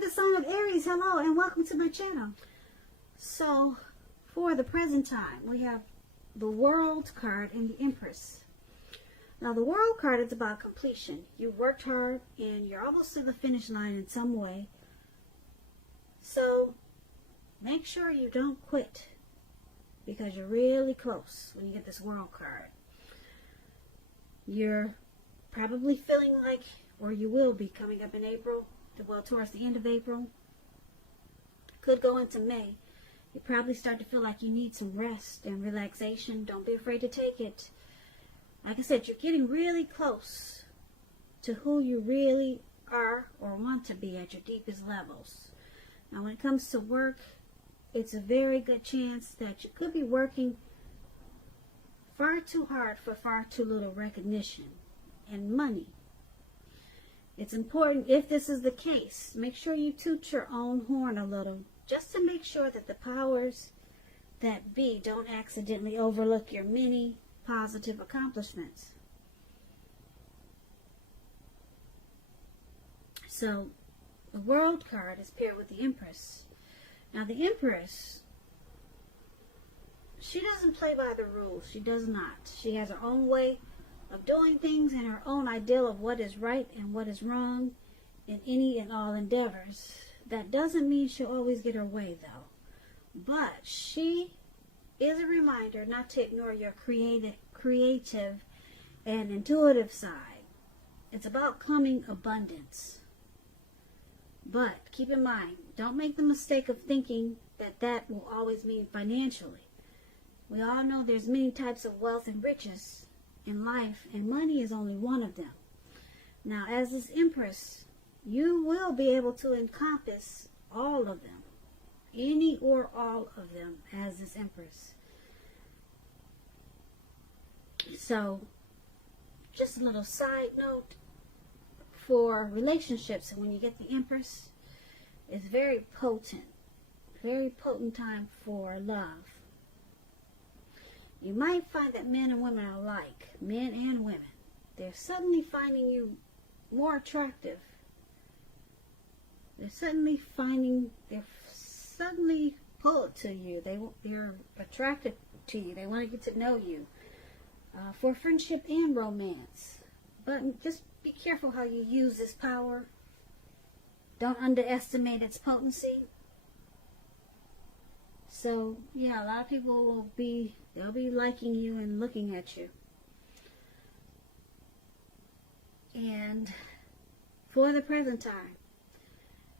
of the sign of Aries, hello and welcome to my channel. So, for the present time, we have the World card and the Empress. Now, the World card is about completion. You worked hard and you're almost to the finish line in some way. So, make sure you don't quit because you're really close when you get this World card. You're probably feeling like, or you will be coming up in April, well, towards the end of April, could go into May. You probably start to feel like you need some rest and relaxation. Don't be afraid to take it. Like I said, you're getting really close to who you really are or want to be at your deepest levels. Now, when it comes to work, it's a very good chance that you could be working far too hard for far too little recognition and money. It's important, if this is the case, make sure you toot your own horn a little, just to make sure that the powers that be don't accidentally overlook your many positive accomplishments. So, the World card is paired with the Empress. Now, the Empress, she doesn't play by the rules. She does not. She has her own way of doing things and her own ideal of what is right and what is wrong in any and all endeavors. That doesn't mean she'll always get her way, though. But she is a reminder not to ignore your creative and intuitive side. It's about coming abundance. But keep in mind, don't make the mistake of thinking that that will always mean financially. We all know there's many types of wealth and riches in life, and money is only one of them. Now, as this Empress, you will be able to encompass all of them, any or all of them, as this Empress. So, just a little side note for relationships, when you get the Empress, it's very potent time for love. You might find that men and women are alike, men and women. They're suddenly finding you more attractive. They're suddenly pulled to you. They're attracted to you. They want to get to know you for friendship and romance. But just be careful how you use this power. Don't underestimate its potency. So, yeah, a lot of people they'll be liking you and looking at you. And for the present time,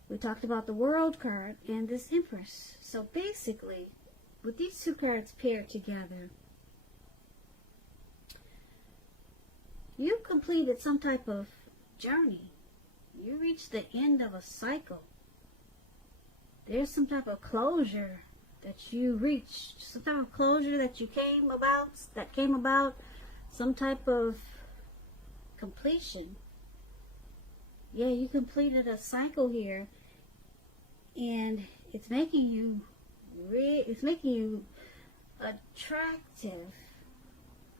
we talked about the World card and this Empress. So basically, with these two cards paired together, you've completed some type of journey. You reached the end of a cycle. There's some type of closure that you reached, some type of closure that came about, some type of completion. Yeah, you completed a cycle here, and it's making you attractive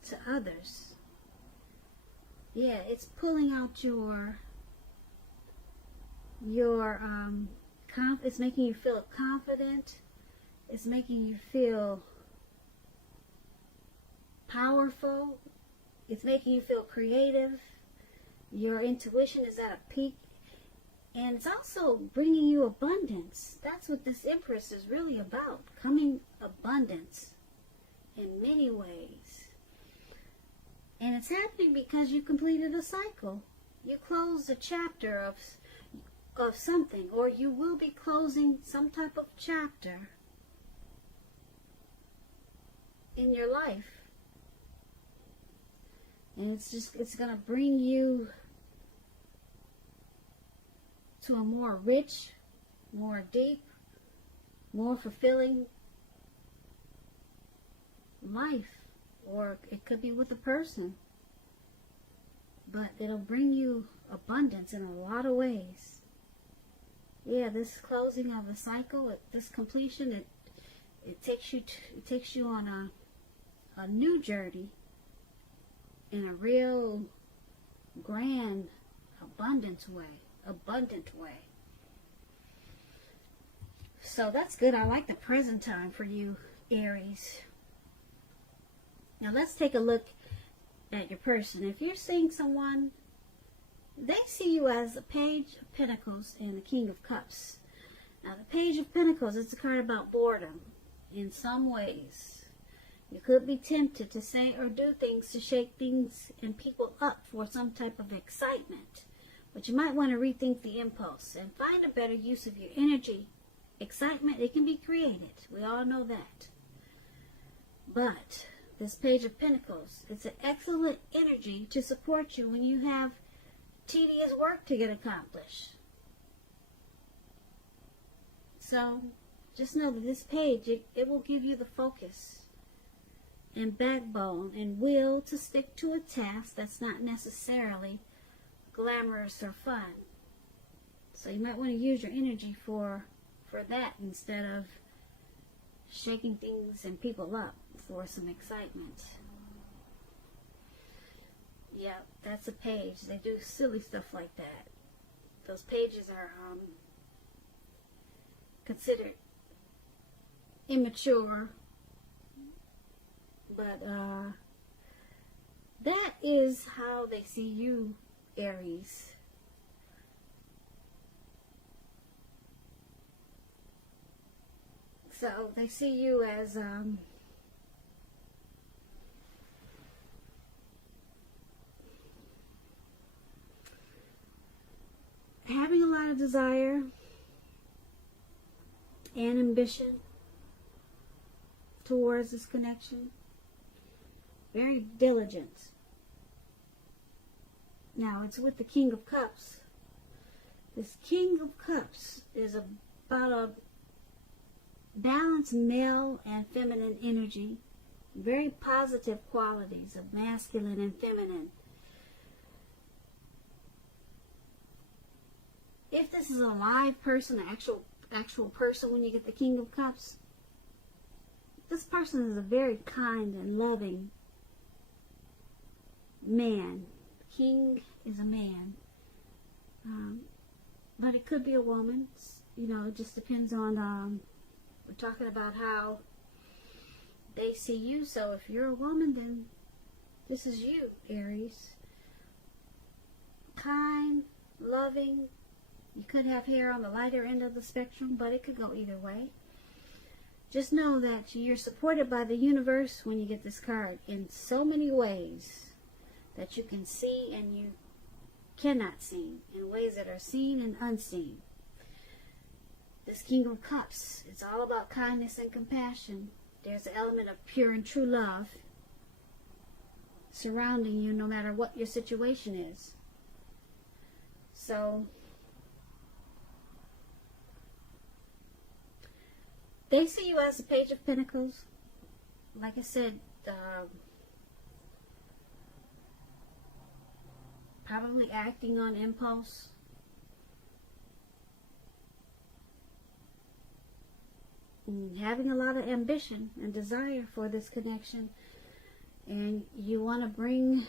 to others. Yeah, it's pulling out it's making you feel confident. It's making you feel powerful. It's making you feel creative. Your intuition is at a peak. And it's also bringing you abundance. That's what this Empress is really about. Coming abundance in many ways. And it's happening because you completed a cycle. You closed a chapter of something, or you will be closing some type of chapter in your life. And it's going to bring you to a more rich, more deep, more fulfilling life. Or it could be with a person. But it'll bring you abundance in a lot of ways. Yeah, this closing of a cycle, this completion, it takes you on a new journey in a real grand abundant way. So that's good. I like the present time for you, Aries. Now let's take a look at your person. If you're seeing someone, they see you as the Page of Pentacles and the King of Cups. Now the Page of Pentacles is a card about boredom in some ways. You could be tempted to say or do things to shake things and people up for some type of excitement. But you might want to rethink the impulse and find a better use of your energy. Excitement, it can be created. We all know that. But this Page of Pentacles, it's an excellent energy to support you when you have tedious work to get accomplished. So just know that this page, it will give you the focus and backbone and will to stick to a task that's not necessarily glamorous or fun. So you might want to use your energy for that instead of shaking things and people up for some excitement. Yeah, that's a page. They do silly stuff like that. Those pages are considered immature, but that is how they see you, Aries. So they see you as having a lot of desire and ambition towards this connection. Very diligent. Now it's with the King of Cups. This King of Cups is about a balanced male and feminine energy. Very positive qualities of masculine and feminine. If this is a live person, an actual person, when you get the King of Cups, this person is a very kind and loving man. King is a man. But it could be a woman. You know, it just depends on, we're talking about how they see you. So if you're a woman, then this is you, Aries. Kind, loving. You could have hair on the lighter end of the spectrum, but it could go either way. Just know that you're supported by the universe when you get this card in so many ways that you can see and you cannot see, in ways that are seen and unseen. This King of Cups, it's all about kindness and compassion. There's an element of pure and true love surrounding you no matter what your situation is. So they see you as the Page of Pentacles. Like I said, probably acting on impulse. And having a lot of ambition and desire for this connection. And you want to bring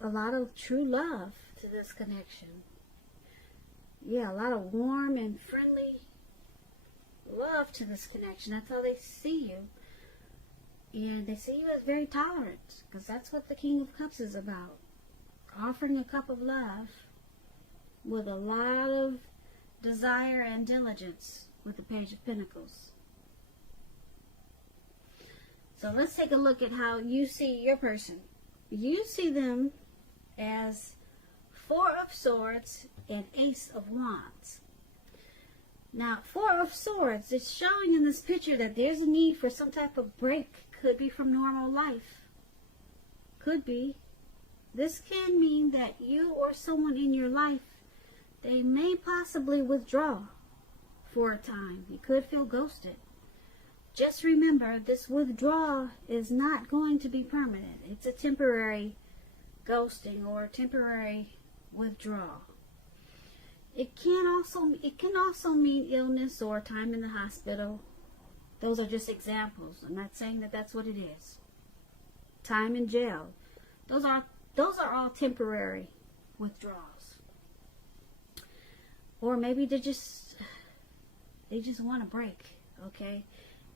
a lot of true love to this connection. Yeah, a lot of warm and friendly love to this connection. That's how they see you. And they see you as very tolerant, because that's what the King of Cups is about. Offering a cup of love with a lot of desire and diligence with the Page of Pentacles. So let's take a look at how you see your person. You see them as Four of Swords and Ace of Wands. Now, Four of Swords is showing in this picture that there's a need for some type of break. Could be from normal life. Could be. This can mean that you or someone in your life, they may possibly withdraw for a time. You could feel ghosted. Just remember, this withdrawal is not going to be permanent. It's a temporary ghosting or a temporary withdrawal. It can also mean illness or time in the hospital. Those are just examples. I'm not saying that that's what it is. Time in jail. Those are all temporary withdrawals. Or maybe they just want a break, okay?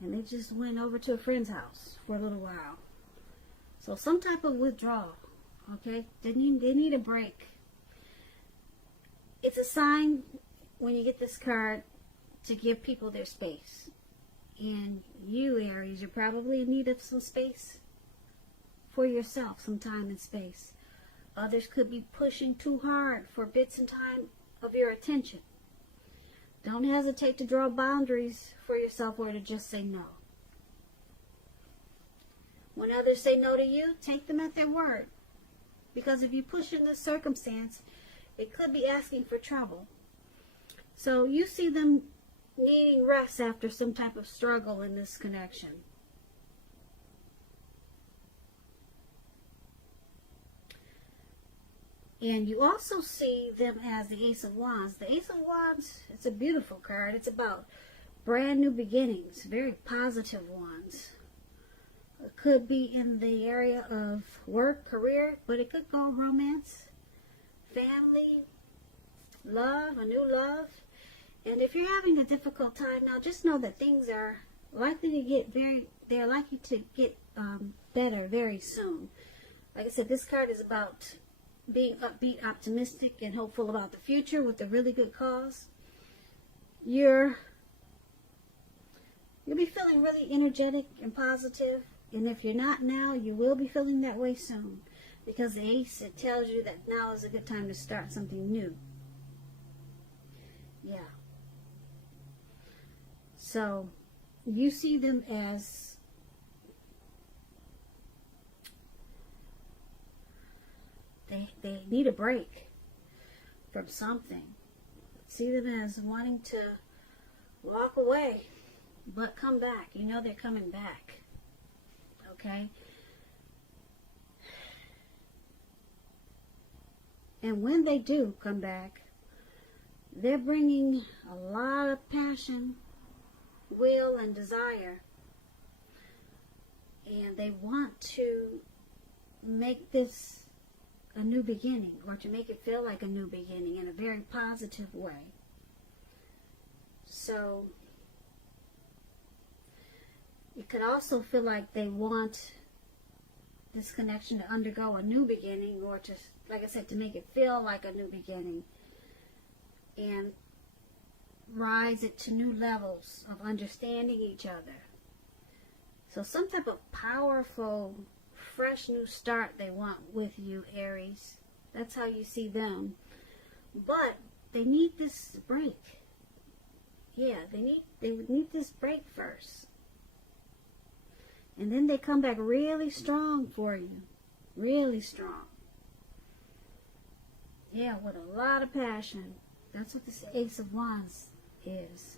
And they just went over to a friend's house for a little while. So some type of withdrawal, okay? They need a break. It's a sign when you get this card to give people their space. And you, Aries, you're probably in need of some space for yourself, some time and space. Others could be pushing too hard for bits and time of your attention. Don't hesitate to draw boundaries for yourself or to just say no. When others say no to you, take them at their word. Because if you push in this circumstance, it could be asking for trouble. So you see them needing rest after some type of struggle in this connection. And you also see them as the Ace of Wands. The Ace of Wands, it's a beautiful card. It's about brand new beginnings, very positive ones. It could be in the area of work, career, but it could go romance, family, love, a new love. And if you're having a difficult time now, just know that things are likely to get better very soon. Like I said, this card is about being upbeat, optimistic, and hopeful about the future with a really good cause. You'll be feeling really energetic and positive, and if you're not now, you will be feeling that way soon, because the Ace, it tells you that now is a good time to start something new. Yeah. So you see them as they need a break from something. See them as wanting to walk away, but come back. You know they're coming back. Okay? And when they do come back, they're bringing a lot of passion, will, and desire. And they want to make this a new beginning, or to make it feel like a new beginning in a very positive way. So it could also feel like they want this connection to undergo a new beginning, or to, like I said, to make it feel like a new beginning and rise it to new levels of understanding each other. So some type of powerful, fresh new start they want with you, Aries. That's how you see them. But they need this break. Yeah, they need this break first. And then they come back really strong for you. Really strong. Yeah, with a lot of passion. That's what this Ace of Wands is.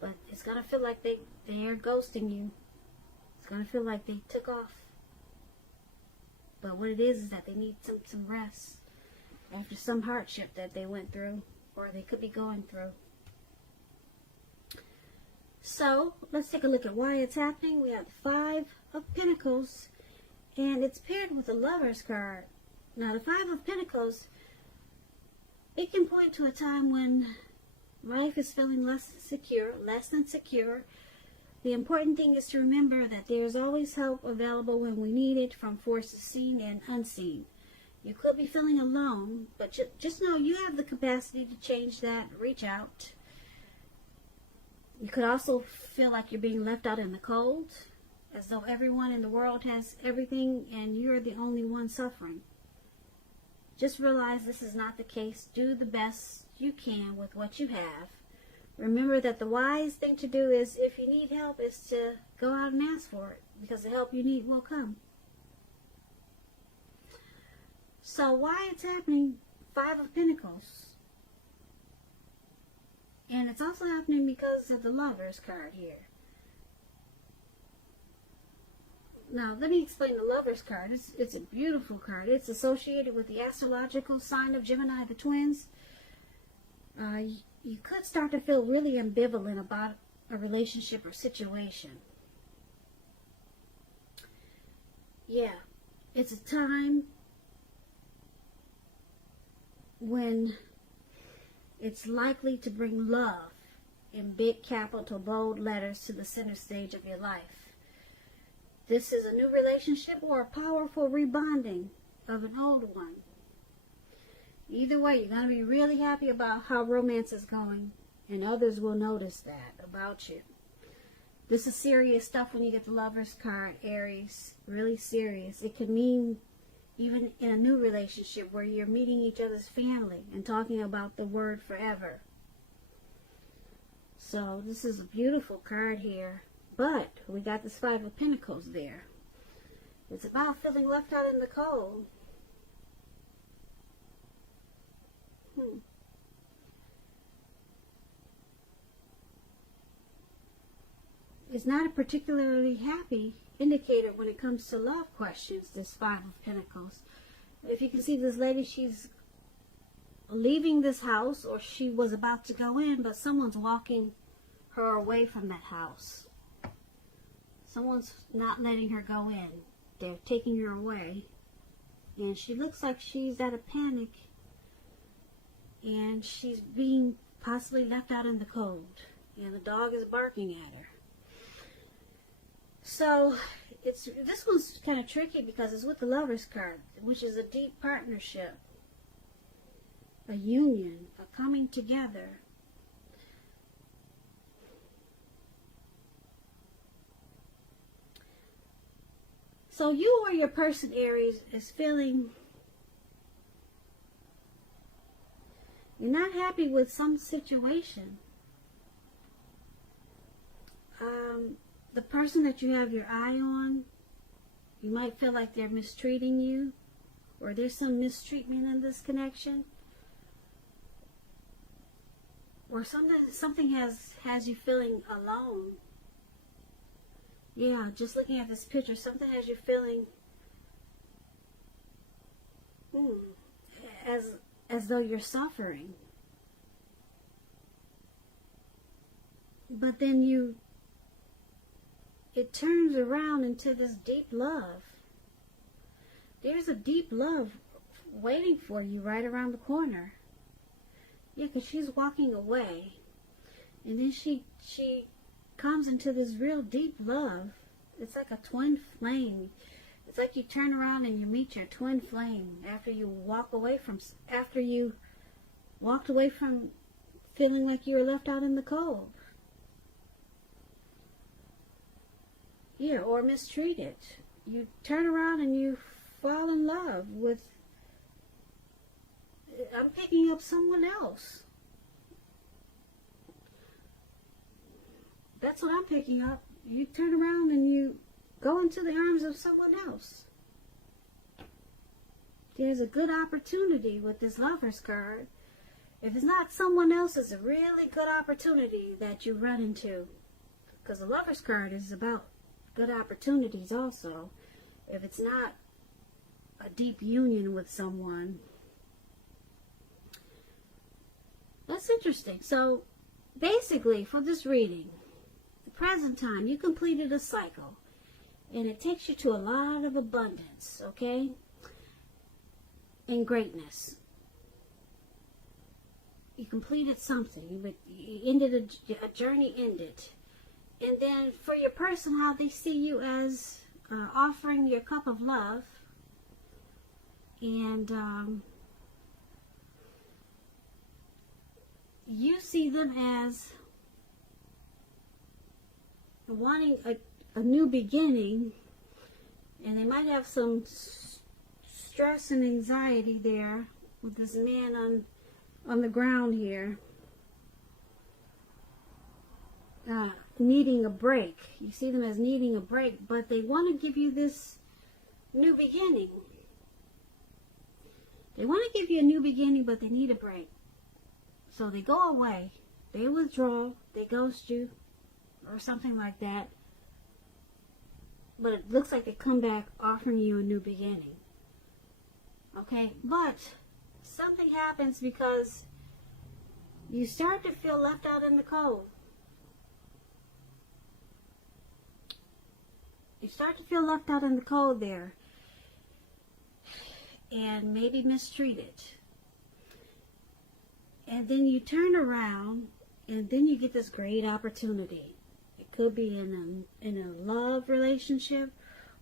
But it's going to feel like they are ghosting you. It's going to feel like they took off. But what it is that they need some rest after some hardship that they went through, or they could be going through. So let's take a look at why it's happening. We have the Five of Pentacles, and it's paired with the Lover's card. Now the Five of Pentacles, it can point to a time when life is feeling less than secure. The important thing is to remember that there's always help available when we need it, from forces seen and unseen. You could be feeling alone, but just know you have the capacity to change that. Reach out. You could also feel like you're being left out in the cold, as though everyone in the world has everything and you're the only one suffering. Just realize this is not the case. Do the best you can with what you have. Remember that the wise thing to do is, if you need help, is to go out and ask for it, because the help you need will come. So why it's happening? Five of Pentacles. And it's also happening because of the Lover's card here. Now, let me explain the Lover's card. It's a beautiful card. It's associated with the astrological sign of Gemini, the twins. You could start to feel really ambivalent about a relationship or situation. Yeah, it's a time when it's likely to bring love in big capital bold letters to the center stage of your life. This is a new relationship or a powerful rebonding of an old one. Either way, you're going to be really happy about how romance is going, and others will notice that about you. This is serious stuff when you get the Lover's card, Aries. Really serious. It could mean even in a new relationship where you're meeting each other's family and talking about the word forever. So this is a beautiful card here. But we got this Five of Pentacles there. It's about feeling left out in the cold. It's not a particularly happy indicator when it comes to love questions, this Five of Pentacles. If you can see this lady, she's leaving this house, or she was about to go in, but someone's walking her away from that house. Someone's not letting her go in. They're taking her away. And she looks like she's at a panic, and she's being possibly left out in the cold. And the dog is barking at her. So, this one's kind of tricky because it's with the Lover's card, which is a deep partnership, a union, a coming together. So you or your person, Aries, is feeling you're not happy with some situation. The person that you have your eye on, you might feel like they're mistreating you, or there's some mistreatment in this connection, or something has you feeling alone. Yeah, just looking at this picture, something has you feeling as though you're suffering. But then it turns around into this deep love. There's a deep love waiting for you right around the corner. Yeah, because she's walking away. And then she comes into this real deep love. It's like a twin flame. It's like you turn around and you meet your twin flame after you walked away from feeling like you were left out in the cold. Yeah, or mistreated. You turn around and you fall in love with, I'm picking up someone else. That's what I'm picking up. You turn around and you go into the arms of someone else. There's a good opportunity with this Lover's card. If it's not someone else, it's a really good opportunity that you run into. Because the Lover's card is about good opportunities also. If it's not a deep union with someone. That's interesting. So, basically, for this reading, the present time, you completed a cycle. And it takes you to a lot of abundance, okay? And greatness. You completed something. You ended a journey ended. And then for your person, how they see you as offering your cup of love. And you see them as wanting a new beginning. And they might have some stress and anxiety there with this man on the ground here. Needing a break. You see them as needing a break, but they want to give you this new beginning. They want to give you a new beginning, but they need a break. So they go away. They withdraw. They ghost you or something like that. But it looks like they come back offering you a new beginning. Okay? But something happens because you start to feel left out in the cold. You start to feel left out in the cold there. And maybe mistreated. And then you turn around, and then you get this great opportunity. It could be in a love relationship,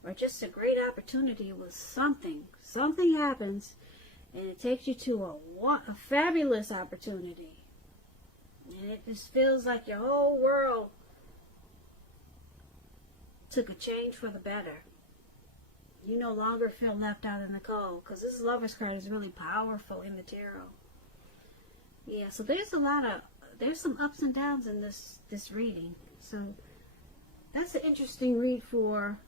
or just a great opportunity with something. Something happens, and it takes you to a fabulous opportunity. And it just feels like your whole world took a change for the better. You no longer feel left out in the cold, because this Lover's card is really powerful in the tarot. Yeah, so there's some ups and downs in this reading. So that's an interesting read for